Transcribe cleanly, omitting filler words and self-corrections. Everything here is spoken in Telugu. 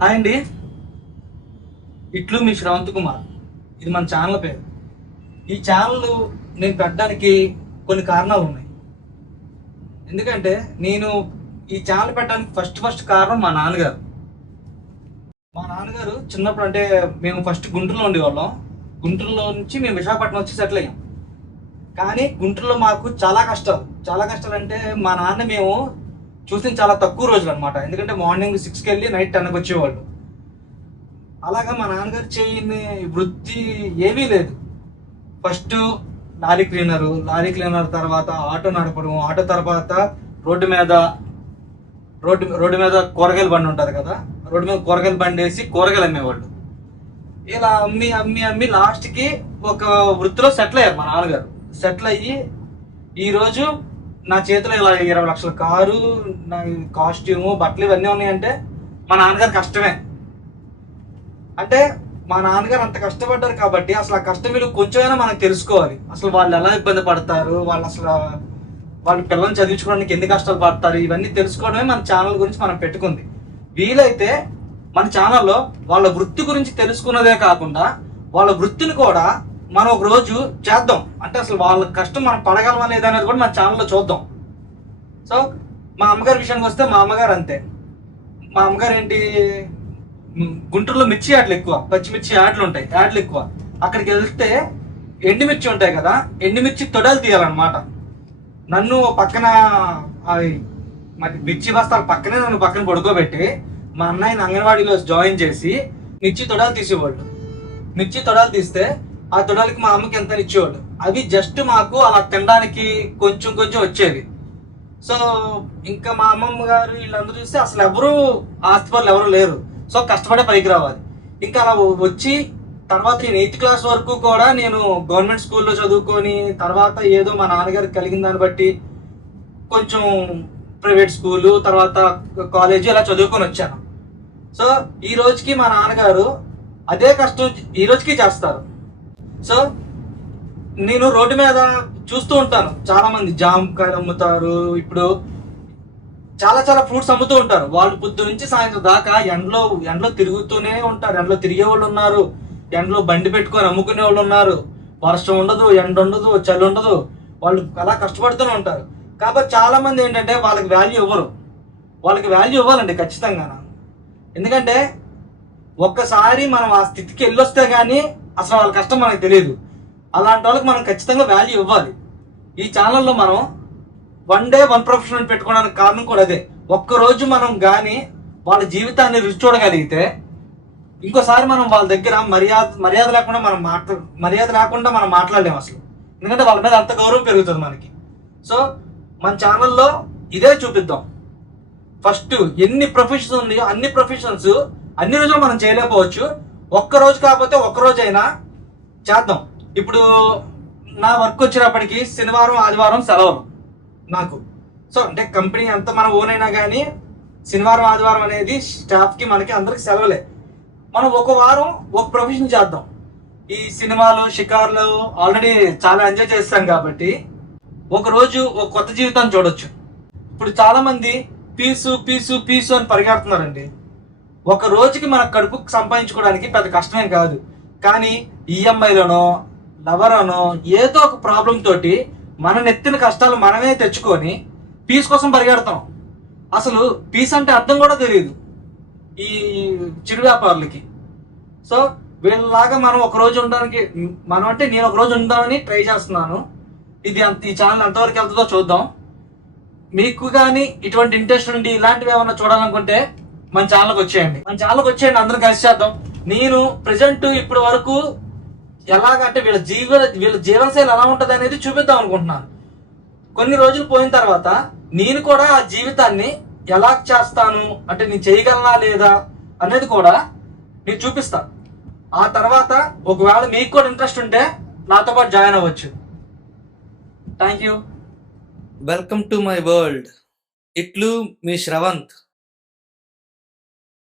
హాయ్ అండి, ఇట్లు మీ శ్రవంత్ కుమార్. ఇది మన ఛానల్ పేరు. ఈ ఛానల్ నేను పెట్టడానికి కొన్ని కారణాలు ఉన్నాయి. ఎందుకంటే నేను ఈ ఛానల్ పెట్టడానికి ఫస్ట్ కారణం మా నాన్నగారు. చిన్నప్పుడు అంటే మేము ఫస్ట్ గుంటూరులో ఉండేవాళ్ళం. గుంటూరులో నుంచి మేము విశాఖపట్నం వచ్చి సెటిల్ అయ్యాం. కానీ గుంటూరులో మాకు చాలా కష్టాలు అంటే మా నాన్న మేము చూసిన చాలా తక్కువ రోజులు అనమాట. ఎందుకంటే మార్నింగ్ 6కి వెళ్ళి నైట్ 10కి వచ్చేవాళ్ళు. అలాగా మా నాన్నగారు చేయని వృత్తి ఏమీ లేదు. ఫస్ట్ లారీ క్లీనర్ తర్వాత ఆటో నడపడం, ఆటో తర్వాత రోడ్డు మీద కూరగాయల బండి ఉంటుంది కదా, రోడ్డు మీద కూరగాయల బండి వేసి కూరగాయలు అమ్మేవాళ్ళు. ఇలా అమ్మి లాస్ట్కి ఒక వృత్తిలో సెటిల్ అయ్యారు మా నాన్నగారు. సెటిల్ అయ్యి ఈరోజు నా చేతిలో ఇలా 20 లక్షల కారు, నా కాస్ట్యూము, బట్టలు ఇవన్నీ ఉన్నాయంటే మా నాన్నగారు కష్టమే. అంటే మా నాన్నగారు అంత కష్టపడ్డారు కాబట్టి అసలు ఆ కష్టం విలువ కొంచెమైనా మనకు తెలుసుకోవాలి. అసలు వాళ్ళు ఎలా ఇబ్బంది పడతారు, వాళ్ళ పిల్లల్ని చదివించుకోవడానికి ఎన్ని కష్టాలు పడతారు, ఇవన్నీ తెలుసుకోవడమే మన ఛానల్ గురించి మనం పెట్టుకుంది. వీలైతే మన ఛానల్లో వాళ్ళ వృత్తి గురించి తెలుసుకున్నదే కాకుండా వాళ్ళ వృత్తిని కూడా మనం ఒక రోజు చేద్దాం. అంటే అసలు వాళ్ళ కష్టం మనం పడగలం అనేది కూడా మన ఛానల్లో చూద్దాం. సో మా అమ్మగారి విషయానికి వస్తే మా అమ్మగారు అంతే. మా అమ్మగారు ఏంటి, గుంటూరులో మిర్చి యాడ్లు ఎక్కువ, పచ్చిమిర్చి యాడ్లు ఎక్కువ. అక్కడికి వెళ్తే ఎండుమిర్చి ఉంటాయి కదా, ఎండుమిర్చి తొడలు తీయాలన్నమాట. నన్ను పక్కన మరి మిర్చి బస్తాల పక్కనే నన్ను పక్కన పడుకోబెట్టి మా అన్నయ్యని అంగన్వాడీలో జాయిన్ చేసి మిర్చి తొడలు తీసేవాళ్ళు. మిర్చి తొడలు తీస్తే ఆ తొడలకి మా అమ్మకి ఎంత ఇచ్చేవాళ్ళు. అవి జస్ట్ మాకు అలా తినడానికి కొంచెం వచ్చేవి. సో ఇంకా మా అమ్మమ్మ గారు వీళ్ళందరూ చూస్తే అసలు ఎవరు ఆస్తిపరులు ఎవరు లేరు. సో కష్టపడే పైకి రావాలి. ఇంకా అలా వచ్చి తర్వాత నేను 8th క్లాస్ వరకు కూడా నేను గవర్నమెంట్ స్కూల్లో చదువుకొని తర్వాత ఏదో మా నాన్నగారికి కలిగిన దాన్ని బట్టి కొంచెం ప్రైవేట్ స్కూలు, తర్వాత కాలేజీ ఇలా చదువుకొని వచ్చాను. సో ఈ రోజుకి మా నాన్నగారు అదే కష్టం ఈ రోజుకి చేస్తారు. సో నేను రోడ్డు మీద చూస్తూ ఉంటాను, చాలా మంది జామకాయలు అమ్ముతారు, ఇప్పుడు చాలా ఫ్రూట్స్ అమ్ముతూ ఉంటారు. వాళ్ళు పొద్దు నుంచి సాయంత్రం దాకా ఎండలో తిరుగుతూనే ఉంటారు. ఎండలో తిరిగే వాళ్ళు ఉన్నారు, ఎండలో బండి పెట్టుకొని అమ్ముకునే వాళ్ళు ఉన్నారు. వర్షం ఉండదు, ఎండ ఉండదు, చలి ఉండదు, వాళ్ళు అలా కష్టపడుతూనే ఉంటారు. కాబట్టి చాలా మంది ఏంటంటే వాళ్ళకి వాల్యూ ఇవ్వరు. వాళ్ళకి వాల్యూ ఇవ్వాలండి ఖచ్చితంగా. ఎందుకంటే ఒక్కసారి మనం ఆ స్థితికి వెళ్ళొస్తే కానీ అసలు వాళ్ళ కష్టం మనకు తెలియదు. అలాంటి వాళ్ళకి మనం ఖచ్చితంగా వాల్యూ ఇవ్వాలి. ఈ ఛానల్లో మనం 1 డే 1 ప్రొఫెషన్ పెట్టుకోవడానికి కారణం కూడా అదే. ఒక్కరోజు మనం కానీ వాళ్ళ జీవితాన్ని రుచి చూడగలిగితే ఇంకోసారి మనం వాళ్ళ దగ్గర మర్యాద లేకుండా మనం మాట్లాడలేము అసలు. ఎందుకంటే వాళ్ళ మీద అంత గౌరవం పెరుగుతుంది మనకి. సో మన ఛానల్లో ఇదే చూపిద్దాం. ఫస్ట్ ఎన్ని ప్రొఫెషన్స్ ఉన్నాయో అన్ని ప్రొఫెషన్స్ అన్ని రోజులు మనం చేయలేకపోవచ్చు. ఒక్కరోజు కాకపోతే ఒక్కరోజైనా చేద్దాం. ఇప్పుడు నా వర్క్ వచ్చినప్పటికీ శనివారం ఆదివారం సెలవులు నాకు. సో అంటే కంపెనీ అంతా మన ఓన్ అయినా కానీ శనివారం ఆదివారం అనేది స్టాఫ్కి మనకి అందరికి సెలవులే. మనం ఒక వారం ఒక ప్రొఫెషన్ చేద్దాం. ఈ సినిమాలు, షికార్లు ఆల్రెడీ చాలా ఎంజాయ్ చేస్తాం కాబట్టి ఒక రోజు ఒక కొత్త జీవితాన్ని చూడొచ్చు. ఇప్పుడు చాలా మంది పీసు అని పరిగెడుతున్నారండి. ఒక రోజుకి మన కడుపుకు సంపాదించుకోవడానికి పెద్ద కష్టమేం కాదు. కానీ ఈఎంఐలోనో లవరనో ఏదో ఒక ప్రాబ్లం తోటి మన నెత్తిన కష్టాలు మనమే తెచ్చుకొని పీస్ కోసం పరిగెడతాం. అసలు పీస్ అంటే అర్థం కూడా తెలియదు ఈ చిరు వ్యాపారులకి. సో వీళ్ళలాగా మనం ఒక రోజు ఉండడానికి నేను ఒక రోజు ఉందామని ట్రై చేస్తున్నాను. ఈ ఛానల్ ఎంతవరకు వెళ్తుందో చూద్దాం. మీకు కానీ ఇటువంటి ఇంట్రెస్ట్ ఉండి ఇలాంటివి ఏమన్నా చూడాలనుకుంటే మన ఛానల్కి వచ్చేయండి. అందరం కలిసి చేద్దాం. నేను ప్రజెంట్ ఇప్పటి వరకు ఎలాగంటే వీళ్ళ జీవనశైలి ఎలా ఉంటుంది అనేది చూపిద్దాం అనుకుంటున్నాను. కొన్ని రోజులు పోయిన తర్వాత నేను కూడా ఆ జీవితాన్ని ఎలా చేస్తాను, అంటే నేను చేయగలనా లేదా అనేది కూడా నేను చూపిస్తాను. ఆ తర్వాత ఒకవేళ మీకు కూడా ఇంట్రెస్ట్ ఉంటే నాతో పాటు జాయిన్ అవ్వచ్చు. Thank you. Welcome to my world. ఇట్లు మీ శ్రవంత్.